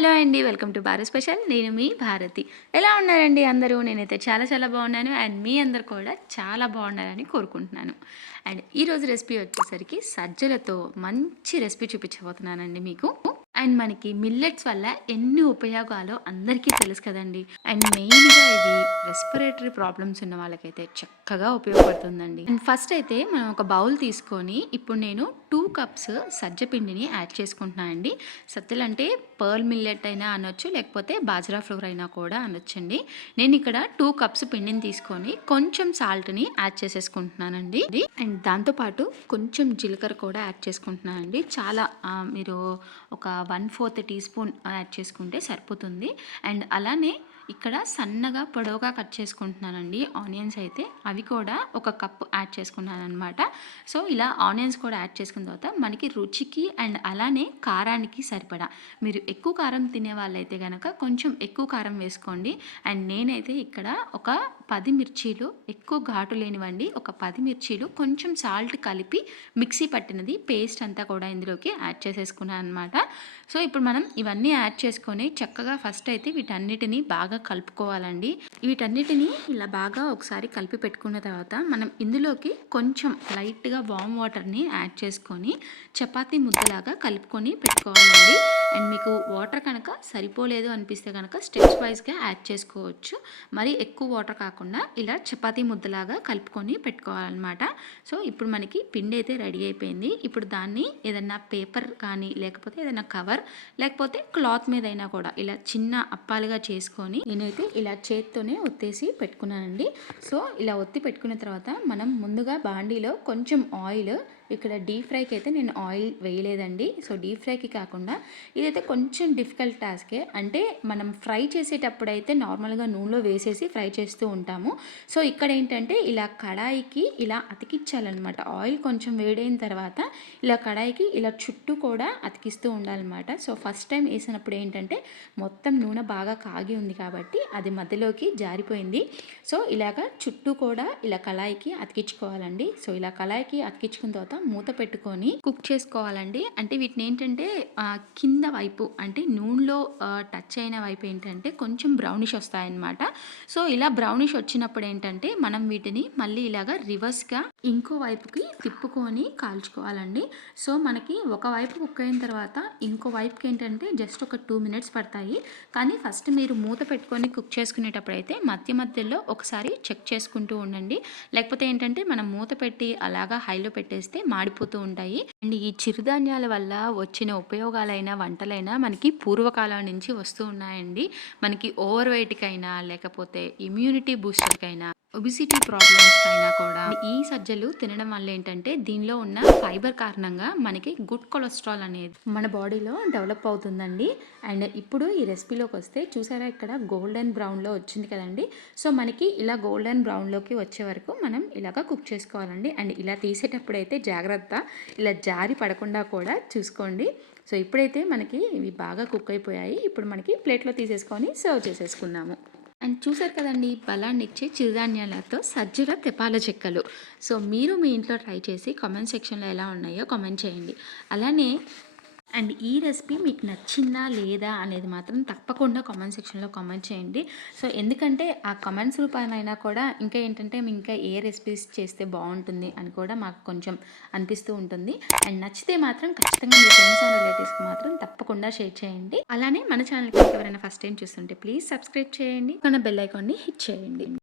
Hello అండి welcome to Bharat special. నేను మీ భారతి. ఎలా ఉన్నారండి అందరూ? నేనైతే చాలా చాలా బాగున్నాను. అండ్ మీ అందరు కూడా చాలా బాగున్నారని కోరుకుంటున్నాను. అండ్ ఈరోజు రెసిపీ వచ్చేసరికి సజ్జలతో మంచి రెసిపీ చూపించబోతున్నానండి మీకు. అండ్ మనకి మిల్లెట్స్ వల్ల ఎన్ని ఉపయోగాలో అందరికీ తెలుసు కదండి. అండ్ మెయిన్గా ఇది రెస్పిరేటరీ ప్రాబ్లమ్స్ ఉన్న వాళ్ళకైతే చక్కగా ఉపయోగపడుతుందండి. అండ్ ఫస్ట్ అయితే మనం ఒక బౌల్ తీసుకొని ఇప్పుడు నేను టూ కప్స్ సజ్జ పిండిని యాడ్ చేసుకుంటున్నాను అండి. సజ్జలు అంటే పర్ల్ మిల్లెట్ అయినా అనొచ్చు లేకపోతే బాజరా ఫ్లోర్ అయినా కూడా అనొచ్చండి. నేను ఇక్కడ టూ కప్స్ పిండిని తీసుకొని కొంచెం సాల్ట్ని యాడ్ చేసేసుకుంటున్నానండి. అండ్ దాంతోపాటు కొంచెం జీలకర్ర కూడా యాడ్ చేసుకుంటున్నానండి చాలా మీరు ఒక one fourth teaspoon add చేసుకుంటే సరిపోతుంది. అండ్ అలానే ఇక్కడ సన్నగా పొడవుగా కట్ చేసుకుంటున్నానండి. ఆనియన్స్ అయితే అవి కూడా ఒక కప్ యాడ్ చేసుకున్నాను అనమాట సో ఇలా ఆనియన్స్ కూడా యాడ్ చేసుకున్న తర్వాత మనకి రుచికి అండ్ అలానే కారానికి సరిపడా. మీరు ఎక్కువ కారం తినే వాళ్ళైతే కనుక కొంచెం ఎక్కువ కారం వేసుకోండి. అండ్ నేనైతే ఇక్కడ ఒక పది మిర్చీలు ఎక్కువ ఘాటు లేనివ్వండి ఒక పది మిర్చీలు కొంచెం సాల్ట్ కలిపి మిక్సీ పట్టినది పేస్ట్ అంతా కూడా ఇందులోకి యాడ్ చేసేసుకున్నాను అనమాట సో ఇప్పుడు మనం ఇవన్నీ యాడ్ చేసుకొని చక్కగా ఫస్ట్ అయితే వీటన్నిటిని బాగా కలుపుకోవాలండి. వీటన్నిటిని ఇలా బాగా ఒకసారి కలిపి పెట్టుకున్న తర్వాత మనం ఇందులోకి కొంచెం లైట్గా వామ్ వాటర్ని యాడ్ చేసుకుని చపాతీ ముద్దలాగా కలుపుకొని పెట్టుకోవాలండి. అండ్ మీకు వాటర్ కనుక సరిపోలేదు అనిపిస్తే కనుక స్టెప్స్ వైజ్గా యాడ్ చేసుకోవచ్చు. మరి ఎక్కువ వాటర్ కాకుండా ఇలా చపాతీ ముద్దలాగా కలుపుకొని పెట్టుకోవాలన్నమాట. సో ఇప్పుడు మనకి పిండి అయితే రెడీ అయిపోయింది. ఇప్పుడు దాన్ని ఏదన్నా పేపర్ కానీ లేకపోతే ఏదైనా కవర్ లేకపోతే క్లాత్ మీద అయినా కూడా ఇలా చిన్న అప్పాలుగా చేసుకొని నేనైతే ఇలా చేత్తోనే ఒత్తేసి పెట్టుకున్నానండి. సో ఇలా ఒత్తి పెట్టుకున్న తర్వాత మనం ముందుగా బాండీలో కొంచెం ఆయిల్ ఇక్కడ డీప్ ఫ్రైకి అయితే నేను ఆయిల్ వేయలేదండి. సో డీప్ ఫ్రైకి కాకుండా ఇదైతే కొంచెం డిఫికల్ట్ టాస్కే. అంటే మనం ఫ్రై చేసేటప్పుడు అయితే నార్మల్గా నూనెలో వేసేసి ఫ్రై చేస్తూ ఉంటాము. సో ఇక్కడ ఏంటంటే ఇలా కడాయికి ఇలా అతికించాలన్నమాట ఆయిల్ కొంచెం వేడైన తర్వాత ఇలా కడాయికి ఇలా చుట్టూ కూడా అతికిస్తూ ఉండాలన్నమాట. సో ఫస్ట్ టైం వేసినప్పుడు ఏంటంటే మొత్తం నూనె బాగా కాగి ఉంది కాబట్టి అది మధ్యలోకి జారిపోయింది. సో ఇలాగ చుట్టూ కూడా ఇలా కళాయికి అతికించుకోవాలండి. సో ఇలా కళాయికి అతికించుకున్న తర్వాత మూత పెట్టుకొని కుక్ చేసుకోవాలండి. అంటే వీటిని ఏంటంటే కింద వైపు అంటే నూనెలో టచ్ అయిన వైపు ఏంటంటే కొంచెం బ్రౌనిష్ వస్తాయన్నమాట. సో ఇలా బ్రౌనిష్ వచ్చినప్పుడు ఏంటంటే మనం వీటిని మళ్ళీ ఇలాగా రివర్స్గా ఇంకో వైపుకి తిప్పుకొని కాల్చుకోవాలండి. సో మనకి ఒక వైపు కుక్ అయిన తర్వాత ఇంకో వైపుకి ఏంటంటే జస్ట్ ఒక టూ మినిట్స్ పడతాయి. కానీ ఫస్ట్ మీరు మూత పెట్టుకొని కుక్ చేసుకునేటప్పుడు అయితే మధ్య మధ్యలో ఒకసారి చెక్ చేసుకుంటూ ఉండండి. లేకపోతే ఏంటంటే మనం మూత పెట్టి అలాగా హైలో పెట్టేస్తే మాడిపోతూ ఉంటాయి. అండ్ ఈ చిరుధాన్యాల వల్ల వచ్చిన ఉపయోగాలైన వంటలైనా మనకి పూర్వకాలం నుంచి వస్తూ ఉన్నాయండి. మనకి ఓవర్ వెయిట్కైనా లేకపోతే ఇమ్యూనిటీ బూస్టర్కైనా ఒబిసిటీ ప్రాబ్లమ్స్ అయినా కూడా ఈ సజ్జలు తినడం వల్ల ఏంటంటే దీనిలో ఉన్న ఫైబర్ కారణంగా మనకి గుడ్ కొలెస్ట్రాల్ అనేది మన బాడీలో డెవలప్ అవుతుందండి. అండ్ ఇప్పుడు ఈ రెసిపీలోకి వస్తే చూసారా ఇక్కడ గోల్డెన్ బ్రౌన్లో వచ్చింది కదండి. సో మనకి ఇలా గోల్డెన్ బ్రౌన్లోకి వచ్చే వరకు మనం ఇలాగ కుక్ చేసుకోవాలండి. అండ్ ఇలా తీసేటప్పుడు అయితే జాగ్రత్త ఇలా జారి పడకుండా కూడా చూసుకోండి. సో ఇప్పుడైతే మనకి ఇవి బాగా కుక్ అయిపోయాయి. ఇప్పుడు మనకి ప్లేట్లో తీసేసుకొని సర్వ్ చేసేసుకున్నాము అండ్ చూసారు కదండి బలాన్ని ఇచ్చే చిరుధాన్యాలతో సజ్జల తెపాల చెక్కలు. సో మీరు మీ ఇంట్లో ట్రై చేసి కామెంట్ సెక్షన్లో ఎలా ఉన్నాయో కామెంట్ చేయండి. అలానే అండ్ ఈ రెసిపీ మీకు నచ్చిందా లేదా అనేది మాత్రం తప్పకుండా కామెంట్ సెక్షన్లో కామెంట్ చేయండి. సో ఎందుకంటే ఆ కామెంట్స్ రూపాయనైనా కూడా ఇంకా ఏంటంటే ఇంకా ఏ రెసిపీస్ చేస్తే బాగుంటుంది అని కూడా మాకు కొంచెం అనిపిస్తూ ఉంటుంది. అండ్ నచ్చితే మాత్రం ఖచ్చితంగా మీ ఫ్రెండ్స్ రిలేటివ్స్కి మాత్రం తప్పకుండా షేర్ చేయండి. అలానే మన ఛానల్కి ఎవరైనా ఫస్ట్ టైం చూస్తుంటే ప్లీజ్ సబ్స్క్రైబ్ చేయండి. మన బెల్ ఐకాన్ని హిట్ చేయండి.